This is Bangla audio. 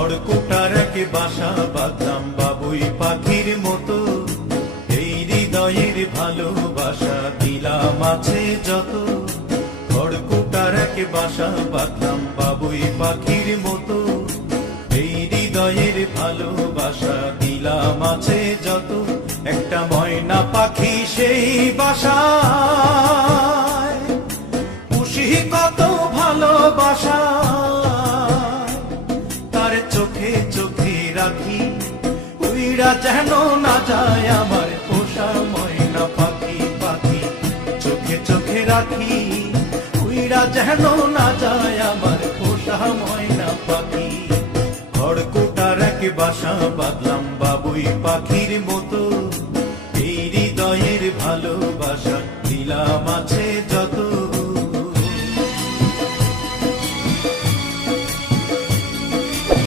খড়কুটার এক বাসা বাঁধলাম বাবুই পাখির মতো, এই হৃদয়ের ভালোবাসা দিলাম আছে যত। খড়কুটার এক বাসা বাঁধলাম বাবুই পাখির মতো, এই হৃদয়ের ভালোবাসা দিলাম আছে যত। একটা ময়না পাখি সেই বাসায়, খুশি কত ভালোবাসা, তার চোখে চোখে রাখি, উইরা যেন না যায় আমার পোষা ময়না পাখি। পাখি চোখে চোখে রাখি, উইরা যেন না যায় আমার পোষা ময়না পাখি। খড়কুটার এক বাসা বাঁধলাম বাবুই পাখির মতো, এই হৃদয়ের ভালোবাসা দিলাম আছে যত।